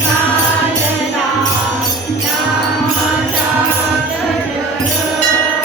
Bye.